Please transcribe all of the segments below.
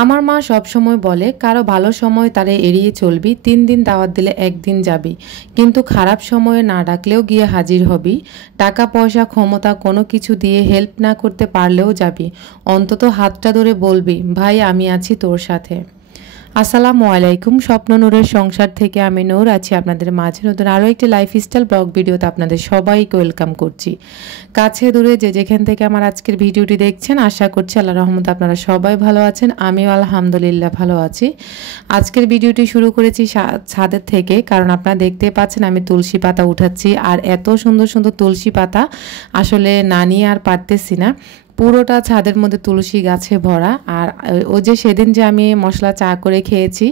আমার মা সবসময় বলে কারো ভালো সময় তারে এড়িয়ে চলবি, 3 দিন দাওয়াত দিলে একদিন যাবি, কিন্তু খারাপ সময়ে না ডাকলেও গিয়ে হাজির হবি। টাকা পয়সা ক্ষমতা কোনো কিছু দিয়ে হেল্প না করতে পারলেও যাবি, অন্তত হাতটা ধরে বলবি ভাই আমি আছি তোর সাথে। আসসালামু আলাইকুম, স্বপ্ন নূরের সংসার থেকে আমি নূর আছি আপনাদের মাঝে নতুন আরও একটি লাইফস্টাইল ব্লগ ভিডিওতে আপনাদের সবাইকে ওয়েলকাম করছি। কাছে দূরে যে যেখান থেকে আমার আজকের ভিডিওটি দেখছেন, আশা করছি আল্লাহ রহমতে আপনারা সবাই ভালো আছেন, আমিও আলহামদুলিল্লাহ ভালো আছি। আজকের ভিডিওটি শুরু করেছি ছাদের থেকে, কারণ আপনারা দেখতে পাচ্ছেন আমি তুলসী পাতা উঠাচ্ছি। আর এত সুন্দর সুন্দর তুলসী পাতা আসলে না নিয়ে আর পারতেছি না, পুরোটা ছাদের মধ্যে তুলসী গাছে ভরা। আর ওই যে সেদিন যে আমি মশলা চা করে খেয়েছি,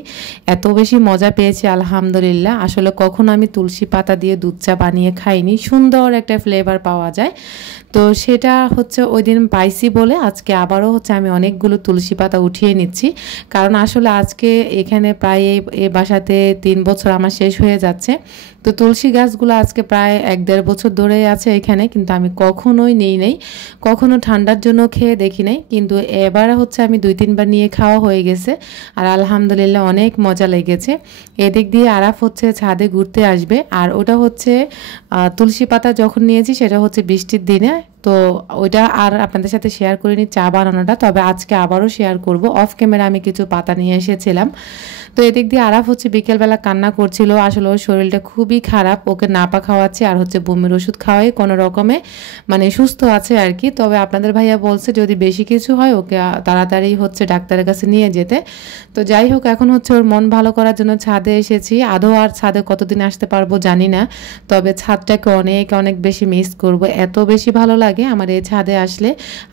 এত বেশি মজা পেয়েছি আলহামদুলিল্লাহ। আসলে কখনো আমি তুলসী পাতা দিয়ে দুধ চা বানিয়ে খাইনি, সুন্দর একটা ফ্লেভার পাওয়া যায়। তো সেটা হচ্ছে ওই দিন পাইছি বলে আজকে আবারও হচ্ছে আমি অনেকগুলো তুলসী পাতা উঠিয়ে নিচ্ছি, কারণ আসলে আজকে এখানে প্রায় এই বাসাতে 3 বছর আমার শেষ হয়ে যাচ্ছে। তো তুলসী গাছগুলো আজকে প্রায় 1-1.5 বছর ধরে আছে এখানে, কিন্তু আমি কখনোই নিই নাই, কখনো ঠান্ডার জন্য খেয়ে দেখি নাই, কিন্তু এবার হচ্ছে আমি 2-3 বার নিয়ে খাওয়া হয়ে গেছে। আর আলহামদুলিল্লাহ অনেক মজা লেগেছে। এদিক দিয়ে আরাফ হচ্ছে ছাদে ঘুরতে আসবে, আর ওটা হচ্ছে তুলসী পাতা যখন নিয়েছি সেটা হচ্ছে বৃষ্টির দিনে, তো ওইটা আর আপনাদের সাথে শেয়ার করিনি চা বানানোটা, তবে আজকে আবারও শেয়ার করব। অফ ক্যামেরা আমি কিছু পাতা নিয়ে এসেছিলাম। তো এদিক দিয়ে আরাফ হচ্ছে বিকেলবেলা কান্না করছিল, আসলে ওর শরীরটা খুবই খারাপ, ওকে নাপা খাওয়াচ্ছে আর হচ্ছে বমির ওষুধ খাওয়াই কোনো রকমে মানে সুস্থ আছে আর কি। তবে আপনাদের ভাইয়া বলছে যদি বেশি কিছু হয় ওকে তাড়াতাড়ি হচ্ছে ডাক্তারের কাছে নিয়ে যেতে। তো যাই হোক, এখন হচ্ছে ওর মন ভালো করার জন্য ছাদে এসেছি। আদৌ আর ছাদে কতদিন আসতে পারবো জানি না, তবে ছাদটাকে অনেক অনেক বেশি মিস করব, এত বেশি ভালো লাগে আমার এই ছাদে আসলে।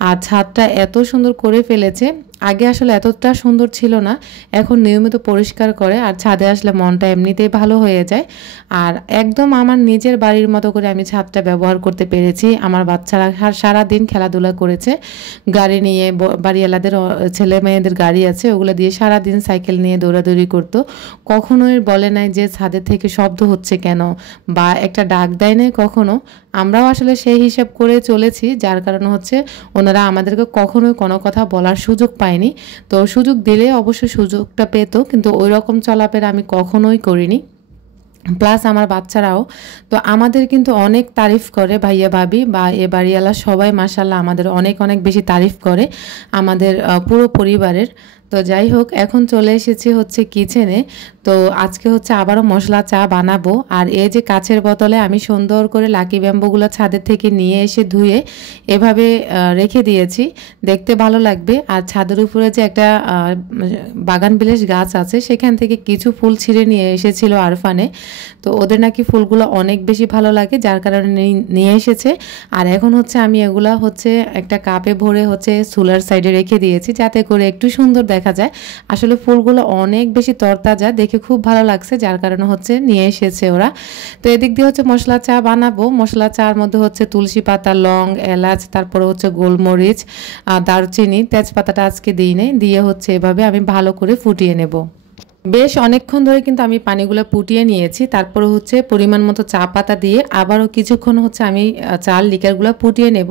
আর ছাদটা এত সুন্দর করে ফেলেছে, আগে আসলে এতটা সুন্দর ছিল না, এখন নিয়মিত পরিষ্কার করে। আর ছাদে আসলে মনটা এমনিতেই ভালো হয়ে যায়। আর একদম আমার নিজের বাড়ির মতো করে আমি ছাদটা ব্যবহার করতে পেরেছি। আমার বাচ্চারা সারাদিন খেলাধুলা করেছে, গাড়ি নিয়ে, বাড়িওয়ালাদের ছেলে মেয়েদের গাড়ি আছে, ওগুলো দিয়ে সারাদিন সাইকেল নিয়ে দৌড়াদৌড়ি করতো। কখনোই বলে নাই যে ছাদের থেকে শব্দ হচ্ছে কেন, বা একটা ডাক দেয় নাই কখনো। আমরাও আসলে সেই হিসাব করে চলেছি, যার কারণে হচ্ছে ওনারা আমাদেরকে কখনোই কোনো কথা বলার সুযোগ পায়নি। তো সুযোগ দিলে অবশ্যই সুযোগটা পেত, কিন্তু ওই রকম চলাফেরা আমি কখনোই করিনি। প্লাস আমার বাচ্চারাও তো আমাদের কিন্তু অনেক তারিফ করে, ভাইয়া ভাবি বা এ বাড়িওয়ালা সবাই মাশাল্লাহ আমাদের অনেক অনেক বেশি তারিফ করে, আমাদের পুরো পরিবারের। তো যাই হোক, এখন চলে এসেছি হচ্ছে কিচেনে। তো আজকে হচ্ছে আবারও মশলা চা বানাবো। আর এই যে কাচের বোতলে আমি সুন্দর করে লাকি ব্যাম্বোগুলো ছাদের থেকে নিয়ে এসে ধুয়ে এভাবে রেখে দিয়েছি, দেখতে ভালো লাগবে। আর ছাদের উপরে যে একটা বাগান বিলাস গাছ আছে, সেখান থেকে কিছু ফুল ছিঁড়ে নিয়ে এসেছিল আরফানে। তো ওদের নাকি ফুলগুলো অনেক বেশি ভালো লাগে, যার কারণে নিয়ে এসেছে। আর এখন হচ্ছে আমি এগুলা হচ্ছে একটা কাপে ভরে হচ্ছে চুলার সাইডে রেখে দিয়েছি, যাতে করে একটু সুন্দর দেখা যায়। আসলে ফুলগুলো অনেক বেশি তরতাজা, দেখে খুব ভালো লাগছে, যার কারণে হচ্ছে নিয়ে এসেছে ওরা। তো এদিক দিয়ে হচ্ছে মশলা চা বানাবো। মশলা চার মধ্যে হচ্ছে তুলসী পাতা, লং, এলাচ, তারপরে হচ্ছে গোলমরিচ, দারচিনি, তেজপাতাটা আজকে দিই নেই, দিয়ে হচ্ছে এভাবে আমি ভালো করে ফুটিয়ে নেব। বেশ অনেকক্ষণ ধরে কিন্তু আমি পানিগুলো ফুটিয়ে নিয়েছি, তারপরে হচ্ছে পরিমাণ মতো চা পাতা দিয়ে আবারও কিছুক্ষণ হচ্ছে আমি চাল লিকারগুলো ফুটিয়ে নেব।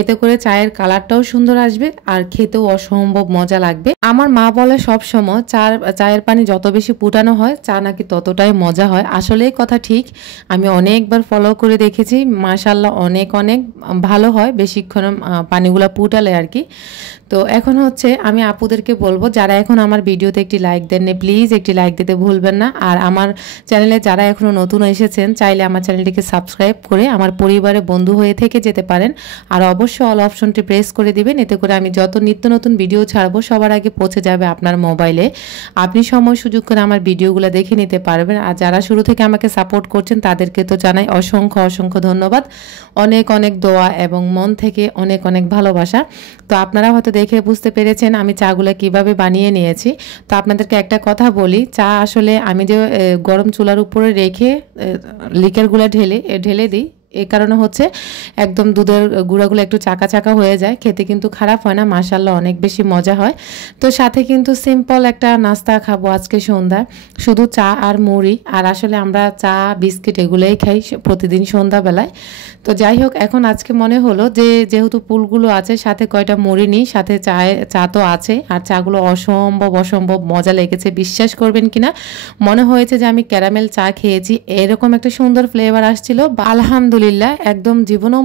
এতে করে চায়ের কালারটাও সুন্দর আসবে আর খেতেও অসম্ভব মজা লাগবে। আমার মা বলে সব সময় চায়ের পানি যত বেশি ফুটানো হয় চা নাকি ততটাই মজা হয়। আসলেই কথা ঠিক, আমি অনেকবার ফলো করে দেখেছি, মাশাল্লাহ অনেক অনেক ভালো হয় বেশিক্ষণ পানিগুলো ফুটালে আর কি। তো এখন হচ্ছে আমি আপুদেরকে বলবো, যারা এখন আমার ভিডিওতে একটি লাইক দেন না, প্লিজ একটি লাইক দিতে ভুলবেন না। আর আমার চ্যানেলে যারা এখনও নতুন এসেছেন, চাইলে আমার চ্যানেলটিকে সাবস্ক্রাইব করে আমার পরিবারে বন্ধু হয়ে থেকে যেতে পারেন। আর অবশ্যই অল অপশনটি প্রেস করে দিবেন, এতে করে আমি যত নিত্য নতুন ভিডিও ছাড়বো সবার আগে পৌঁছে যাবে আপনার মোবাইলে। আপনি সময় সুযোগ করে আমার ভিডিওগুলো দেখে নিতে পারবেন। আর যারা শুরু থেকে আমাকে সাপোর্ট করছেন তাদেরকে তো জানাই অসংখ্য অসংখ্য ধন্যবাদ, অনেক অনেক দোয়া এবং মন থেকে অনেক অনেক ভালোবাসা। তো আপনারা হয়তো দেখে বুঝতে পেরেছেন আমি চাগুলো কিভাবে বানিয়ে নিয়েছি। তো আপনাদেরকে একটা কথা বলি, চা আসলে আমি যে গরম চুলার উপরে রেখে লিকারগুলো ঢেলে দিই, এই কারণে হচ্ছে একদম দুধের গুঁড়াগুলো একটু চাকা চাকা হয়ে যায়, খেতে কিন্তু খারাপ হয় না, মাশাআল্লাহ অনেক বেশি মজা হয়। তো সাথে কিন্তু সিম্পল একটা নাস্তা খাবো আজকে সন্ধ্যায়, শুধু চা আর মুড়ি। আর আসলে আমরা চা বিস্কিট এগুলোই খাই প্রতিদিন সন্ধ্যাবেলায়। তো যাই হোক, এখন আজকে মনে হলো যে যেহেতু পুলগুলো আছে সাথে কয়টা মুড়ি নিই, সাথে চা তো আছে, আর চাগুলো অসম্ভব মজা লেগেছে, বিশ্বাস করবেন কিনা মনে হয়েছে যে আমি ক্যারামেল চা খেয়েছি, এরকম একটা সুন্দর ফ্লেভার আসছিল। আলহামদুলিল্লাহ, একদম জীবনেও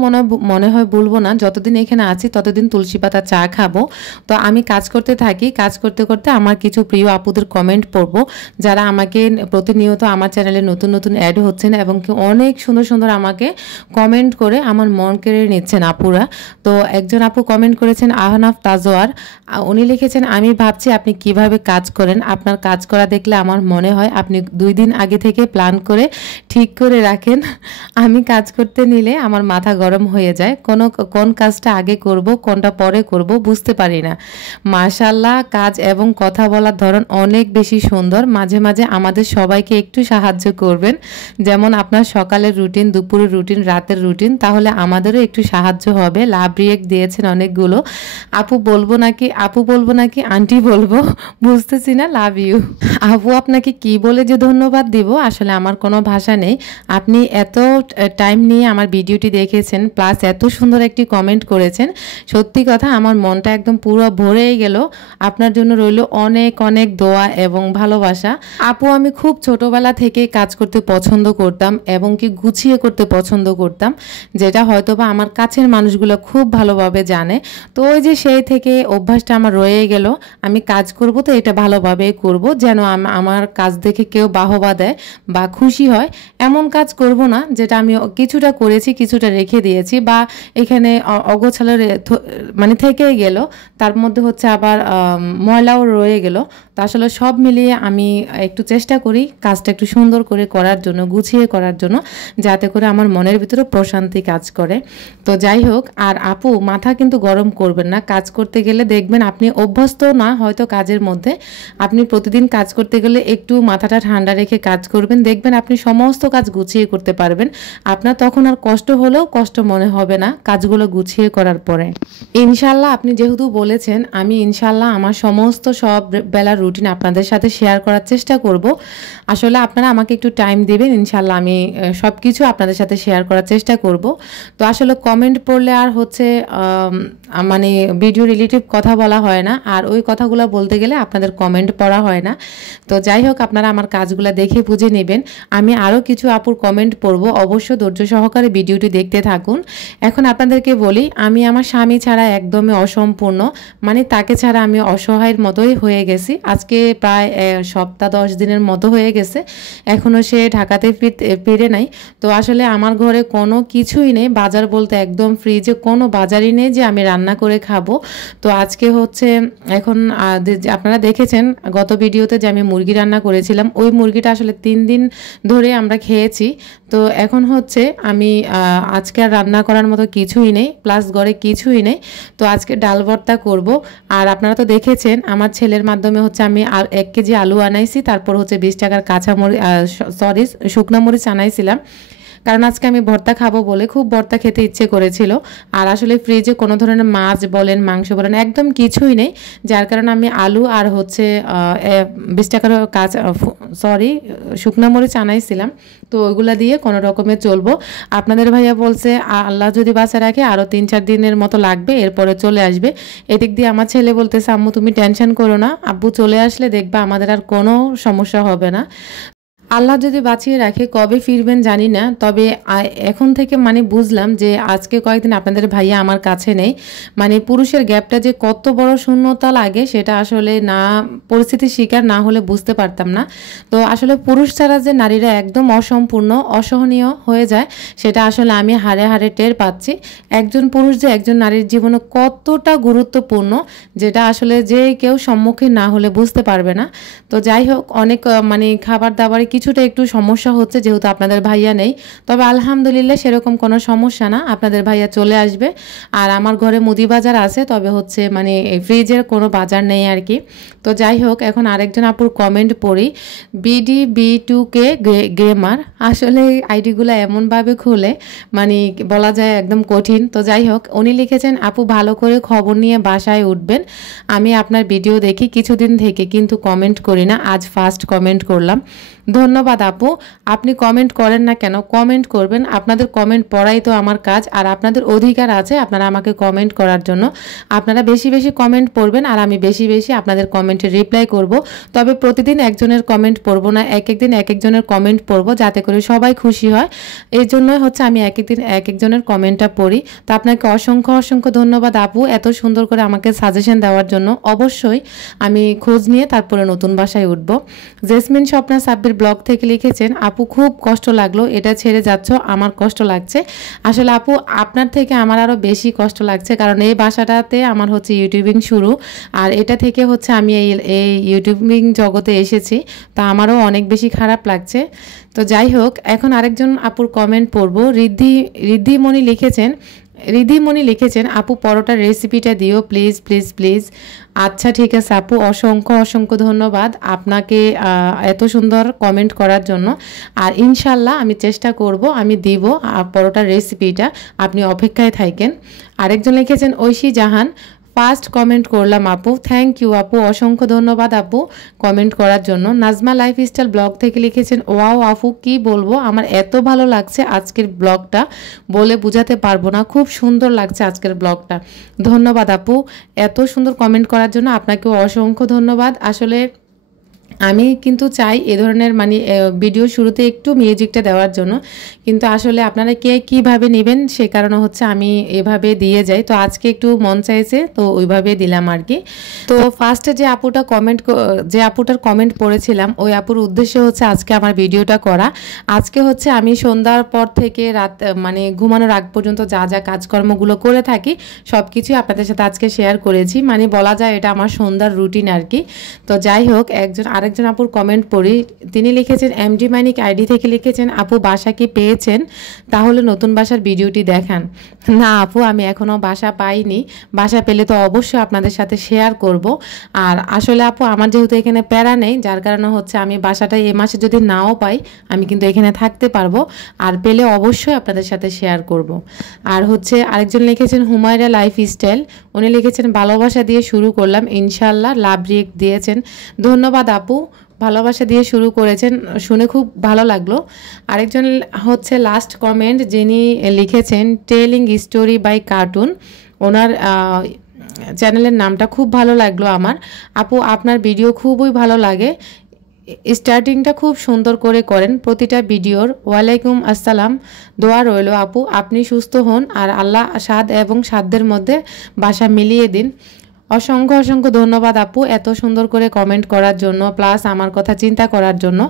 মনে হয় ভুলবো না, যতদিন এখানে আছি ততদিন তুলসী পাতা চা খাবো। তো আমি কাজ করতে থাকি, কাজ করতে করতে আমার কিছু প্রিয় আপুদের কমেন্ট পড়বো, যারা আমাকে প্রতিনিয়ত আমার চ্যানেলে নতুন নতুন অ্যাড হচ্ছেন এবং অনেক সুন্দর সুন্দর আমাকে কমেন্ট করে আমার মন কেড়ে নিচ্ছেন আপুরা। তো একজন আপু কমেন্ট করেছেন, আহনাফ তাজওয়ার, উনি লিখেছেন, আমি ভাবছি আপনি কিভাবে কাজ করেন, আপনার কাজ করা দেখলে আমার মনে হয় আপনি 2 দিন আগে থেকে প্ল্যান করে ঠিক করে রাখেন। আমি কাজ করতে নিলে আমার মাথা গরম হয়ে যায়, কোন কাজটা আগে করব কোনটা পরে করব বুঝতে পারি না। মাশাআল্লাহ, কাজ এবং কথা বলার ধরন অনেক বেশি সুন্দর। মাঝে মাঝে আমাদের সবাইকে একটু সাহায্য করবেন, যেমন আপনার সকালের রুটিন, দুপুরের রুটিন, রাতের রুটিন, তাহলে আমাদেরও একটু সাহায্য হবে। লাভ রিয়েক্ট দিয়েছেন অনেকগুলো। আপু বলবো নাকি আন্টি বলবো বুঝতেছি না। লাভ ইউ আপু, আপনাকে কি বলে যে ধন্যবাদ দিব, আসলে আমার কোনো ভাষা নেই। আপনি এত টাইম নিয়ে আমার ভিডিওটি দেখেছেন, প্লাস এত সুন্দর একটি কমেন্ট করেছেন, সত্যি কথা আমার মনটা একদম পুরো ভরেই গেল। আপনার জন্য রইল অনেক অনেক দোয়া এবং ভালোবাসা। আপু, আমি খুব ছোটবেলা থেকে কাজ করতে পছন্দ করতাম এবং কি গুছিয়ে করতে পছন্দ করতাম, যেটা হয়তোবা আমার কাছের মানুষগুলো খুব ভালোভাবে জানে। তো ওই যে সেই থেকে অভ্যাসটা আমার রয়ে গেল, আমি কাজ করব তো এটা ভালোভাবেই করব, যেন আমার কাজ দেখে কেউ বাহবা দেয় বা খুশি হয়। এমন কাজ করব না যেটা আমি কিছুটা করেছি কিছুটা রেখে দিয়েছি, বা এখানে অগোছালো মানে থেকেই গেল, তার মধ্যে হচ্ছে আবার ময়লাও রয়ে গেল। তো আসলে সব মিলিয়ে আমি একটু চেষ্টা করি কাজটা একটু সুন্দর করে করার জন্য, গুছিয়ে করার জন্য, যাতে করে আমার মনের ভিতরে প্রশান্তি কাজ করে। তো যাই হোক, আর আপু মাথা কিন্তু গরম করবেন না, কাজ করতে গেলে দেখবেন আপনি অভ্যস্ত না হয়তো কাজের মধ্যে, আপনি প্রতিদিন কাজ করতে গেলে একটু মাথাটা ঠান্ডা রেখে কাজ করবেন, দেখবেন আপনি সমস্ত কাজ গুছিয়ে করতে পারবেন। আপনার তখন আর কষ্ট হলেও কষ্ট মনে হবে না কাজগুলো গুছিয়ে করার পরে। ইনশাল্লাহ, আপনি যেহেতু বলেছেন, আমি ইনশাল্লাহ আমার সমস্ত সব বেলার রুটিন আপনাদের সাথে শেয়ার করার চেষ্টা করব। আসলে আপনারা আমাকে একটু টাইম দেবেন, ইনশাল্লাহ আমি সব কিছু আপনাদের সাথে শেয়ার করার চেষ্টা করব। তো আসলে কমেন্ট পড়লে আর হচ্ছে মানে ভিডিও রিলেটিভ কথা বলা হয় না, আর ওই কথাগুলো বলতে গেলে আপনাদের কমেন্ট পড়া হয় না। তো যাই হোক, আপনারা আমার কাজগুলো দেখে বুঝে নেবেন। আমি আরও কিছু আপুর কমেন্ট পড়ব, অবশ্য ধৈর্য সহকারে ভিডিওটি দেখতে থাকুন। এখন আপনাদেরকে বলি, আমি আমার স্বামী ছাড়া একদমই অসম্পূর্ণ, মানে তাকে ছাড়া আমি অসহায়ের মতোই হয়ে গেছি। আজকে প্রায় সপ্তাহ 10 দিনের মতো হয়ে গেছে, এখনও সে ঢাকাতে ফিরে নাই। তো আসলে আমার ঘরে কোনো কিছুই নেই, বাজার বলতে একদম ফ্রিজে কোনো বাজারই নেই যে আমি রান্না করে খাবো। তো আজকে হচ্ছে এখন আপনারা দেখেছেন গত ভিডিওতে যে আমি মুরগি রান্না করেছিলাম, ওই মুরগিটা আসলে 3 দিন ধরে আমরা খেয়েছি। তো এখন হচ্ছে আমি আজকে আর রান্না করার মতো কিছুই নেই, প্লাস ঘরে কিছুই নেই। তো আজকে ডাল ভর্তা করব। আর আপনারা তো দেখেছেন আমার ছেলের মাধ্যমে হচ্ছে আমি 1 কেজি আলু আনাইছি, তারপর হচ্ছে 20 টাকার শুকনো মরিচ আনাইছিলাম, কারণ আজকে আমি ভর্তা খাবো বলে খুব ভর্তা খেতে ইচ্ছে করেছিল। আর আসলে ফ্রিজে কোনো ধরনের মাছ বলেন মাংস বলেন একদম কিছুই নেই, যার কারণে আমি আলু আর হচ্ছে 20 টাকার শুকনো মরিচ আনাইছিলাম। তো ওইগুলা দিয়ে কোনো রকমে চলবো। আপনাদের ভাইয়া বলছে আল্লাহ যদি বাঁচা রাখে আরও 3-4 দিনের মতো লাগবে, এরপরে চলে আসবে। এদিক দিয়ে আমার ছেলে বলতেছে, আম্মু তুমি টেনশন করো না, আব্বু চলে আসলে দেখবা আমাদের আর কোনো সমস্যা হবে না। আল্লাহ যদি বাঁচিয়ে রাখে কবে ফিরবেন জানি না, তবে এখন থেকে মানে বুঝলাম যে আজকে কয়েকদিন আপনাদের ভাইয়া আমার কাছে নেই, মানে পুরুষের গ্যাপটা যে কত বড় শূন্যতা লাগে সেটা আসলে না পরিস্থিতির শিকার না হলে বুঝতে পারতাম না। তো আসলে পুরুষ ছাড়া যে নারীরা একদম অসম্পূর্ণ অসহনীয় হয়ে যায় সেটা আসলে আমি হাড়ে হাড়ে টের পাচ্ছি। একজন পুরুষ যে একজন নারীর জীবনে কতটা গুরুত্বপূর্ণ, যেটা আসলে যে কেউ সম্মুখীন না হলে বুঝতে পারবে না। তো যাই হোক, অনেক মানে খাবার দাবারে কিছুটা একটু সমস্যা হচ্ছে যেহেতু আপনাদের ভাইয়া নেই, তবে আলহামদুলিল্লাহ সেরকম কোনো সমস্যা না, আপনাদের ভাইয়া চলে আসবে। আর আমার ঘরে মুদি বাজার আছে, তবে হচ্ছে মানে ফ্রিজের কোনো বাজার নেই আর কি। তো যাই হোক, এখন আরেকজন আপুর কমেন্ট পড়ি। BDB2K গেমার, আসলে আইডিগুলো এমনভাবে খুলে মানে বলা যায় একদম কঠিন। তো যাই হোক, উনি লিখেছেন আপু ভালো করে খবর নিয়ে বাসায় উঠবেন, আমি আপনার ভিডিও দেখি কিছুদিন থেকে কিন্তু কমেন্ট করি না, আজ ফার্স্ট কমেন্ট করলাম। ধন্যবাদ আপু, আপনি কমেন্ট করেন না কেন, কমেন্ট করবেন, আপনাদের কমেন্ট পড়াই তো আমার কাজ, আর আপনাদের অধিকার আছে আপনারা আমাকে কমেন্ট করার জন্য। আপনারা বেশি বেশি কমেন্ট পড়বেন আর আমি বেশি বেশি আপনাদের কমেন্টে রিপ্লাই করব। তবে প্রতিদিন একজনের কমেন্ট পড়বো না, এক একদিন এক একজনের কমেন্ট পড়বো যাতে করে সবাই খুশি হয়। এই জন্যই হচ্ছে আমি এক একদিন এক একজনের কমেন্টটা পড়ি। তো আপনাকে অসংখ্য অসংখ্য ধন্যবাদ আপু, এত সুন্দর করে আমাকে সাজেশন দেওয়ার জন্য। অবশ্যই আমি খোঁজ নিয়ে তারপরে নতুন বাসায় উঠবো। জেসমিন স্বপ্না সাব্বির ব্লগ থেকে লিখেছেন আপু খুব কষ্ট লাগলো, এটা ছেড়ে যাচ্ছ, আমার কষ্ট লাগছে। আসলে আপু আপনার থেকে আমার আরও বেশি কষ্ট লাগছে, কারণ এই বাসাটাতে আমার হচ্ছে ইউটিউবিং শুরু, আর এটা থেকে হচ্ছে আমি এই ইউটিউবিং জগতে এসেছি, তা আমারও অনেক বেশি খারাপ লাগছে। তো যাই হোক, এখন আরেকজন আপুর কমেন্ট পড়বো। রিদ্ধিমণি লিখেছেন আপু পরোটার রেসিপিটা দিও প্লিজ প্লিজ প্লিজ। আচ্ছা ঠিক আছে আপু, অসংখ্য অসংখ্য ধন্যবাদ আপনাকে এত সুন্দর কমেন্ট করার জন্য। আর ইনশাল্লাহ আমি চেষ্টা করব, আমি দিব পরোটার রেসিপিটা, আপনি অপেক্ষায় থাকেন। আরেকজন লিখেছেন ঐশী জাহান, ফার্স্ট কমেন্ট করলাম আপু, থ্যাংক ইউ আপু, অসংখ্য ধন্যবাদ আপু কমেন্ট করার জন্য। নাজমা লাইফস্টাইল ব্লগ থেকে লিখেছেন ওয়াও আপু কি বলবো, আমার এত ভালো লাগছে আজকের ব্লগটা, বলে বোঝাতে পারবো না, খুব সুন্দর লাগছে আজকের ব্লগটা। ধন্যবাদ আপু এত সুন্দর কমেন্ট করার জন্য, আপনাকেও অসংখ্য ধন্যবাদ। আসলে আমি কিন্তু চাই এ ধরনের মানে ভিডিও শুরুতে একটু মিউজিকটা দেওয়ার জন্য, কিন্তু আসলে আপনারা কে কীভাবে নেবেন সে কারণে হচ্ছে আমি এভাবে দিয়ে যাই। তো আজকে একটু মন চাইছে তো ওইভাবে দিলাম আর কি। তো ফার্স্টে যে আপুটার কমেন্ট পড়েছিলাম, ওই আপুর উদ্দেশ্য হচ্ছে আজকে আমার ভিডিওটা করা। আজকে হচ্ছে আমি সন্ধ্যার পর থেকে রাত মানে ঘুমানোর আগ পর্যন্ত যা যা কাজকর্মগুলো করে থাকি সব কিছুই আপনাদের সাথে আজকে শেয়ার করেছি, মানে বলা যায় এটা আমার সন্ধ্যার রুটিন আর কি। তো যাই হোক, আরেকজন আপুর কমেন্ট পড়ি। তিনি লিখেছেন এমডি মানিক আইডি থেকে লিখেছেন আপু বাসা কি পেয়েছেন, তাহলে নতুন বাসার ভিডিওটি দেখান। না আপু, আমি এখনও বাসা পাইনি, বাসা পেলে তো অবশ্যই আপনাদের সাথে শেয়ার করব। আর আসলে আপু আমার যেহেতু এখানে প্যারা নেই, যার কারণে হচ্ছে আমি বাসাটা এ মাসে যদি নাও পাই আমি কিন্তু এখানে থাকতে পারবো, আর পেলে অবশ্যই আপনাদের সাথে শেয়ার করব। আর হচ্ছে আরেকজন লিখেছেন হুমায়রা লাইফস্টাইল, উনি লিখেছেন ভালোবাসা দিয়ে শুরু করলাম ইনশাল্লাহ, লাভ রিয়েক্ট দিয়েছেন। ধন্যবাদ আপু, ভালোবাসা দিয়ে শুরু করেছেন, শুনে খুব ভালো লাগলো। আরেকজন হচ্ছে লাস্ট কমেন্ট যিনি লিখেছেন টেলিং স্টোরি বাই কার্টুন, ওনার চ্যানেলের নামটা খুব ভালো লাগলো আমার। আপু আপনার ভিডিও খুবই ভালো লাগে, স্টার্টিংটা খুব সুন্দর করে করেন প্রতিটা ভিডিওর। ওয়ালাইকুম আসসালাম, দোয়া রইল আপু আপনি সুস্থ হন আর আল্লাহ স্বাদ এবং সাধ্যের মধ্যে বাসা মিলিয়ে দিন। অসংখ্য অসংখ্য ধন্যবাদ আপু এত সুন্দর করে কমেন্ট করার জন্য, প্লাস আমার কথা চিন্তা করার জন্য।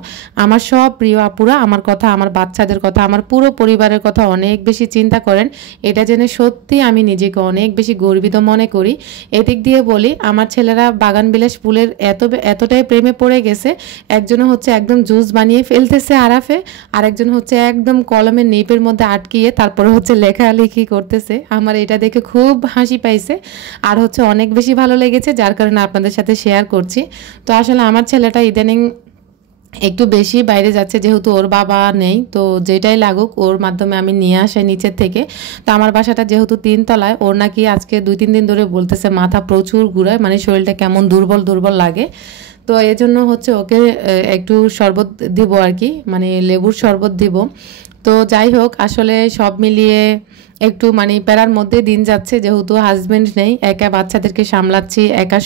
আমার সব প্রিয় আপুরা আমার কথা, আমার বাচ্চাদের কথা, আমার পুরো পরিবারের কথা অনেক বেশি চিন্তা করেন, এটা জেনে সত্যি আমি নিজেকে অনেক বেশি গর্বিত মনে করি। এদিক দিয়ে বলি আমার ছেলেরা বাগানবিলাস ফুলের এতটাই প্রেমে পড়ে গেছে, একজনে হচ্ছে একদম জুস বানিয়ে ফেলতেছে আরাফে, আরেকজন হচ্ছে একদম কলমের নিপের মধ্যে আটকিয়ে তারপরে হচ্ছে লেখালেখি করতেছে। আমার এটা দেখে খুব হাসি পাইছে আর হচ্ছে অনেক বেশি ভালো লেগেছে, যার কারণে আপনাদের সাথে শেয়ার করছি। তো আসলে আমার ছেলেটা ইদানিং একটু বেশি বাইরে যাচ্ছে, যেহেতু ওর বাবা নেই, তো যেটাই লাগুক ওর মাধ্যমে আমি নিয়ে আসি নিচের থেকে। তো আমার বাসাটা যেহেতু 3 তলায়, ওর নাকি আজকে 2-3 দিন ধরে বলতেছে মাথা প্রচুর ঘুরায়, মানে শরীরটা কেমন দুর্বল দুর্বল লাগে। তো এজন্য হচ্ছে ওকে একটু শরবত দিব আর কি, মানে লেবুর শরবত দিব। তো যাই হোক, আসলে সব মিলিয়ে একটু মানে প্যারার মধ্যে দিন যাচ্ছে, যেহেতু হাজব্যান্ড নেই, একা বাচ্চাদেরকে সামলাচ্ছি, একা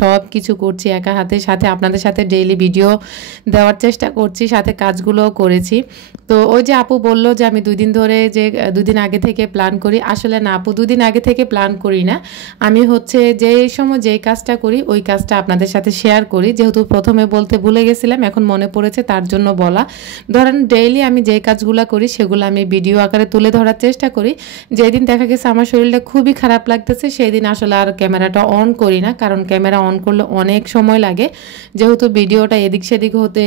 সব কিছু করছি একা হাতে, সাথে আপনাদের সাথে ডেইলি ভিডিও দেওয়ার চেষ্টা করছি, সাথে কাজগুলোও করেছি। তো ওই যে আপু বললো যে আমি 2 দিন ধরে যে 2 দিন আগে থেকে প্ল্যান করি, আসলে না আপু 2 দিন আগে থেকে প্ল্যান করি না, আমি হচ্ছে যেই সময় যেই কাজটা করি ওই কাজটা আপনাদের সাথে শেয়ার করি। যেহেতু প্রথমে বলতে ভুলে গেছিলাম, এখন মনে পড়েছে তার জন্য বলা। ধরেন ডেইলি আমি যেই কাজগুলো করি সেগুলো আমি ভিডিও আকারে তুলে ধরার চেষ্টা করি। যেদিন দেখা গেছে আমার শরীরটা খুবই খারাপ লাগতেছে সেই দিন আসলে আর ক্যামেরাটা অন করি না, কারণ ক্যামেরা অন করলে অনেক সময় লাগে, যেহেতু ভিডিওটা এদিক সেদিক হতে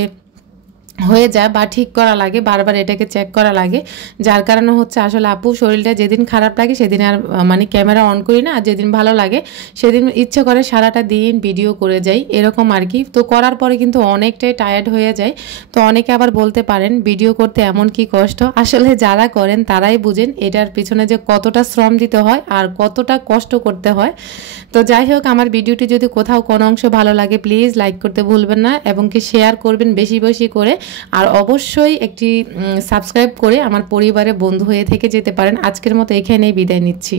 হয়ে যায় বা ঠিক করা লাগে, বারবার এটাকে চেক করা লাগে, যার কারণে হচ্ছে আসলে আপু শরীরটা যেদিন খারাপ লাগে সেদিন আর মানে ক্যামেরা অন করি না, আর যেদিন ভালো লাগে সেদিন ইচ্ছে করে সারাটা দিন ভিডিও করে যাই, এরকম আর কি। তো করার পরে কিন্তু অনেকটাই টায়ার্ড হয়ে যায়। তো অনেকে আবার বলতে পারেন ভিডিও করতে এমন কি কষ্ট, আসলে যারা করেন তারাই বুঝেন এটার পিছনে যে কতটা শ্রম দিতে হয় আর কতটা কষ্ট করতে হয়। তো যাই হোক, আমার ভিডিওটি যদি কোথাও কোনো অংশ ভালো লাগে প্লিজ লাইক করতে ভুলবেন না, এবং কি শেয়ার করবেন বেশি বেশি করে। আর অবশ্যই একটি সাবস্ক্রাইব করে আমার পরিবারে বন্ধু হয়ে থেকে যেতে পারেন। আজকের মতো এখানেই বিদায় নিচ্ছি।